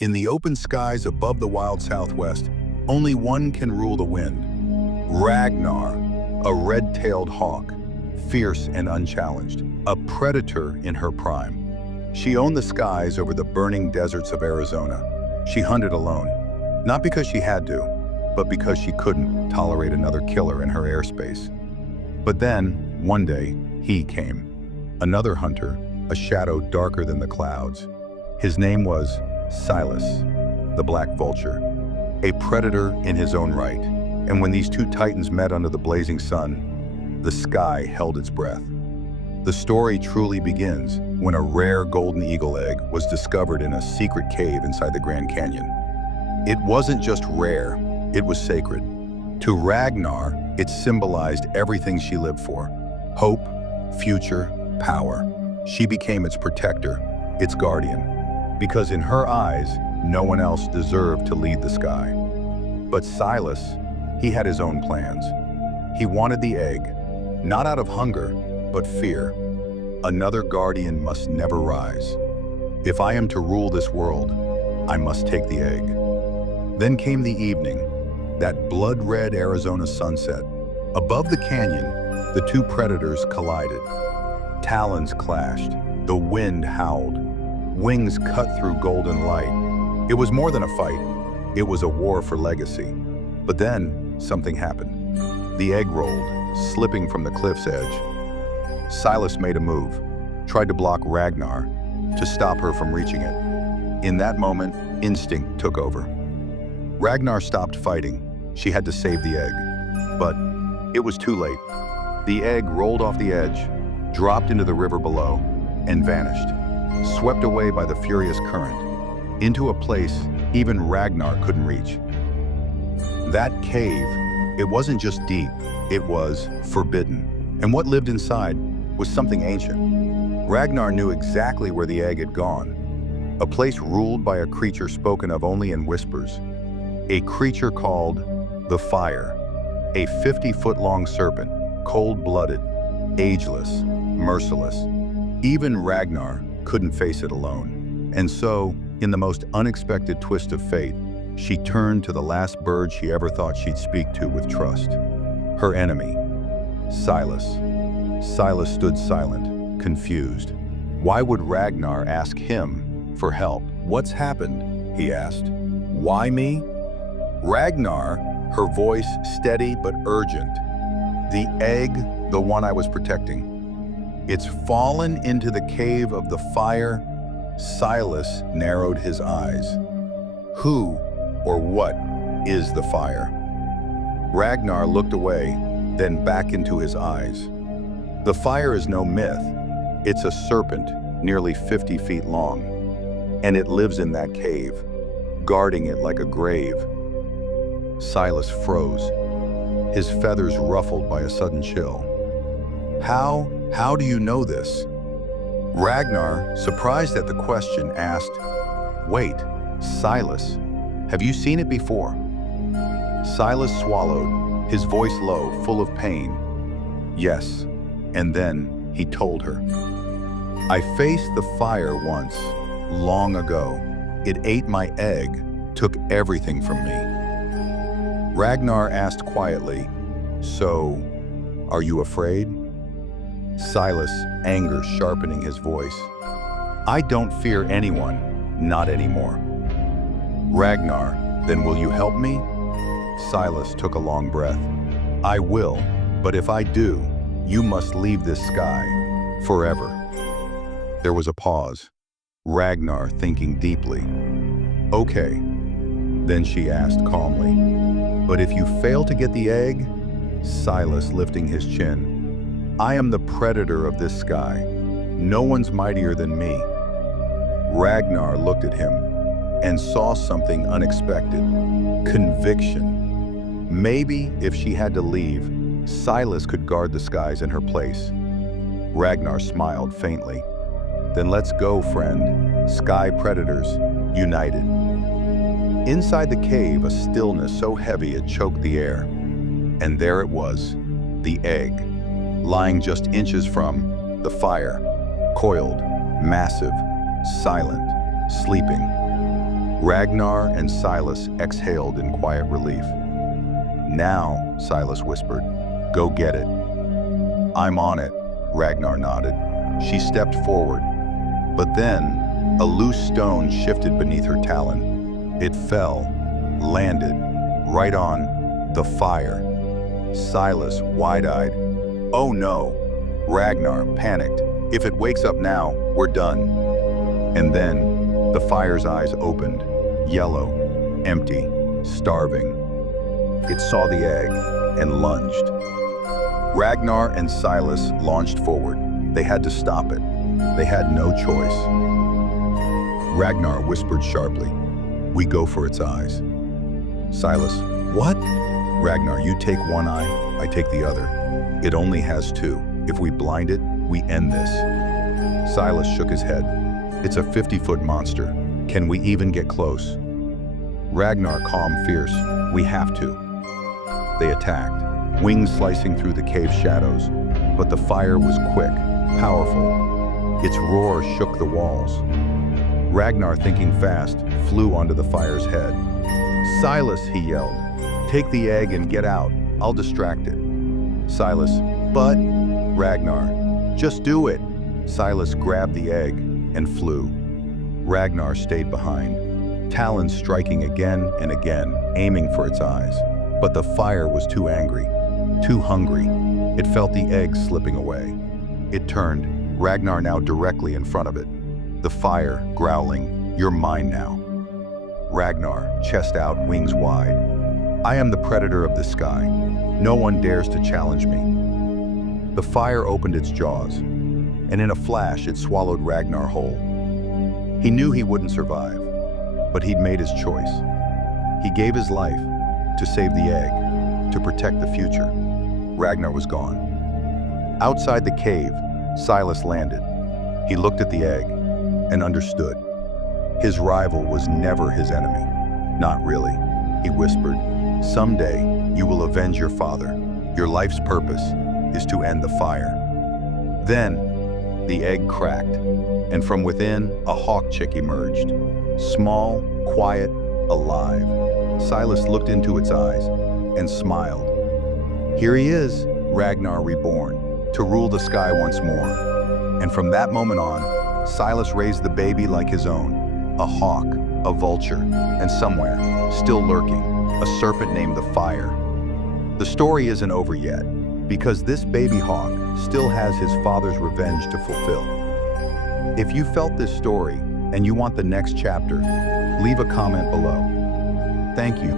In the open skies above the wild southwest, only one can rule the wind. Ragnar, a red-tailed hawk, fierce and unchallenged, a predator in her prime. She owned the skies over the burning deserts of Arizona. She hunted alone, not because she had to, but because she couldn't tolerate another killer in her airspace. But then, one day, he came. Another hunter, a shadow darker than the clouds. His name was Silas, the Black Vulture, a predator in his own right. And when these two titans met under the blazing sun, the sky held its breath. The story truly begins when a rare golden eagle egg was discovered in a secret cave inside the Grand Canyon. It wasn't just rare, it was sacred. To Ragnar, it symbolized everything she lived for: hope, future, power. She became its protector, its guardian, because in her eyes, no one else deserved to lead the sky. But Silas, he had his own plans. He wanted the egg, not out of hunger, but fear. Another guardian must never rise. If I am to rule this world, I must take the egg. Then came the evening, that blood-red Arizona sunset. Above the canyon, the two predators collided. Talons clashed, the wind howled, wings cut through golden light. It was more than a fight. It was a war for legacy. But then, something happened. The egg rolled, slipping from the cliff's edge. Silas made a move, tried to block Ragnar, to stop her from reaching it. In that moment, instinct took over. Ragnar stopped fighting. She had to save the egg. But it was too late. The egg rolled off the edge, dropped into the river below, and vanished, swept away by the furious current, into a place even Ragnar couldn't reach. That cave, it wasn't just deep, it was forbidden. And what lived inside was something ancient. Ragnar knew exactly where the egg had gone, a place ruled by a creature spoken of only in whispers, a creature called the Fire, a 50-foot-long serpent, cold-blooded, ageless, merciless. Even Ragnar couldn't face it alone. And so, in the most unexpected twist of fate, she turned to the last bird she ever thought she'd speak to with trust. Her enemy, Silas. Silas stood silent, confused. Why would Ragnar ask him for help? "What's happened?" he asked. "Why me?" Ragnar, her voice steady but urgent. "The egg, the one I was protecting. It's fallen into the cave of the Fire." Silas narrowed his eyes. "Who or what is the Fire?" Ragnar looked away, then back into his eyes. The Fire is no myth. It's a serpent nearly 50 feet long, and it lives in that cave, guarding it like a grave. Silas froze, his feathers ruffled by a sudden chill. How do you know this?" Ragnar, surprised at the question, asked, "Wait, Silas, have you seen it before?" Silas swallowed, his voice low, full of pain. "Yes," and then he told her. "I faced the Fire once, long ago. It ate my egg, took everything from me." Ragnar asked quietly, "So, are you afraid?" Silas, anger sharpening his voice. "I don't fear anyone, not anymore." "Ragnar, then will you help me?" Silas took a long breath. "I will, but if I do, you must leave this sky, forever." There was a pause, Ragnar thinking deeply. "Okay," then she asked calmly, "but if you fail to get the egg?" Silas lifting his chin. "I am the predator of this sky. No one's mightier than me." Ragnar looked at him and saw something unexpected. Conviction. Maybe if she had to leave, Silas could guard the skies in her place. Ragnar smiled faintly. "Then let's go, friend. Sky predators, united." Inside the cave, a stillness so heavy it choked the air. And there it was, the egg, lying just inches from the Fire, coiled, massive, silent, sleeping. Ragnar and Silas exhaled in quiet relief. "Now," Silas whispered, "go get it." "I'm on it," Ragnar nodded. She stepped forward, but then a loose stone shifted beneath her talon. It fell, landed, right on the fire. Silas, wide-eyed. "Oh no!" Ragnar panicked. "If it wakes up now, we're done." And then the fire's eyes opened, yellow, empty, starving. It saw the egg and lunged. Ragnar and Silas launched forward. They had to stop it. They had no choice. Ragnar whispered sharply, "We go for its eyes." Silas, "What?" "Ragnar, you take one eye, I take the other. It only has two. If we blind it, we end this." Silas shook his head. "It's a 50-foot monster. Can we even get close?" Ragnar, calm, fierce, "We have to." They attacked, wings slicing through the cave shadows, but the fire was quick, powerful. Its roar shook the walls. Ragnar, thinking fast, flew onto the fire's head. "Silas," he yelled, "take the egg and get out. I'll distract it." Silas, "But..." Ragnar, "Just do it." Silas grabbed the egg and flew. Ragnar stayed behind, talons striking again and again, aiming for its eyes. But the fire was too angry, too hungry. It felt the egg slipping away. It turned, Ragnar now directly in front of it. The fire, growling, "You're mine now." Ragnar, chest out, wings wide. "I am the predator of the sky. No one dares to challenge me." The fire opened its jaws, and in a flash it swallowed Ragnar whole. He knew he wouldn't survive, but he'd made his choice. He gave his life to save the egg, to protect the future. Ragnar was gone. Outside the cave, Silas landed. He looked at the egg and understood. His rival was never his enemy. "Not really," he whispered. "Someday, you will avenge your father. Your life's purpose is to end the fire." Then, the egg cracked, and from within, a hawk chick emerged. Small, quiet, alive. Silas looked into its eyes and smiled. Here he is, Ragnar reborn, to rule the sky once more. And from that moment on, Silas raised the baby like his own. A hawk, a vulture, and somewhere, still lurking, a serpent named the Fire. The story isn't over yet, because this baby hawk still has his father's revenge to fulfill. If you felt this story and you want the next chapter, leave a comment below. Thank you.